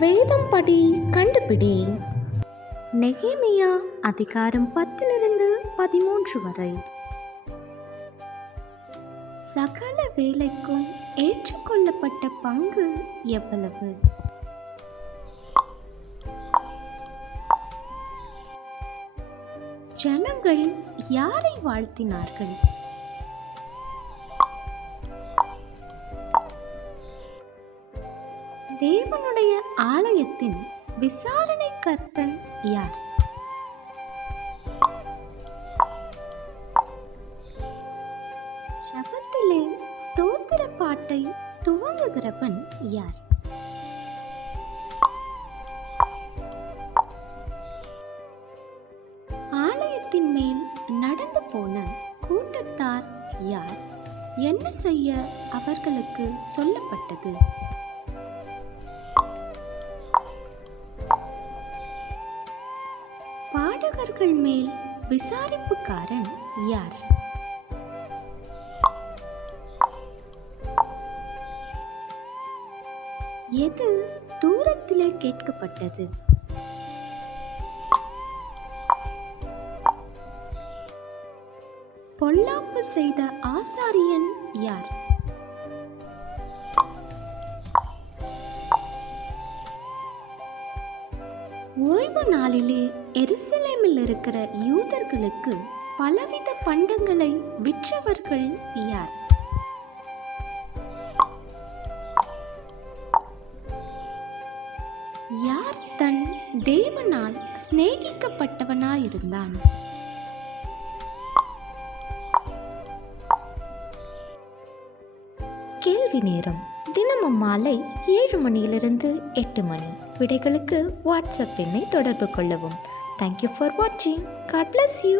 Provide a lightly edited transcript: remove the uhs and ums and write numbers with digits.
வேதம் படி கண்டுபிடி. நெகேமியா அதிகாரம் 10-13 வரை. சகல வேலைக்கும் ஏற்றுக்கொள்ளப்பட்ட பங்கு எவ்வளவு? ஜனங்கள் யாரை வாழ்த்தினார்கள்? தேவனுடைய ஆலயத்தின் விசாரணை கர்த்தன் யார்? ஜெபத்திலே ஸ்தோத்திர பாட்டை துவங்குகிறவன் யார்? ஆலயத்தின் மேல் நடந்து போன கூட்டத்தார் யார்? என்ன செய்ய அவர்களுக்கு சொல்லப்பட்டது? பாடகர்கள் மேல் விசாரிப்புக்காரன் யார்? எது தூரத்திலே கேட்கப்பட்டது? பொல்லாப்பு செய்த ஆசாரியன் யார்? ஓய்வு நாளிலே எருசலேமில் இருக்கிற யூதர்களுக்கு பலவித பண்டங்களை விற்றவர்கள் யார்? யார் தன் தேவனால் சிநேகிக்கப்பட்டவனாயிருந்தான்? கேள்வி நேரம் தினமும் மாலை 7 மணியிலிருந்து 8 மணி. விடைகளுக்கு வாட்ஸ்அப் எண்ணை தொடர்பு கொள்ளவும். தேங்க்யூ ஃபார் வாட்சிங். God bless you.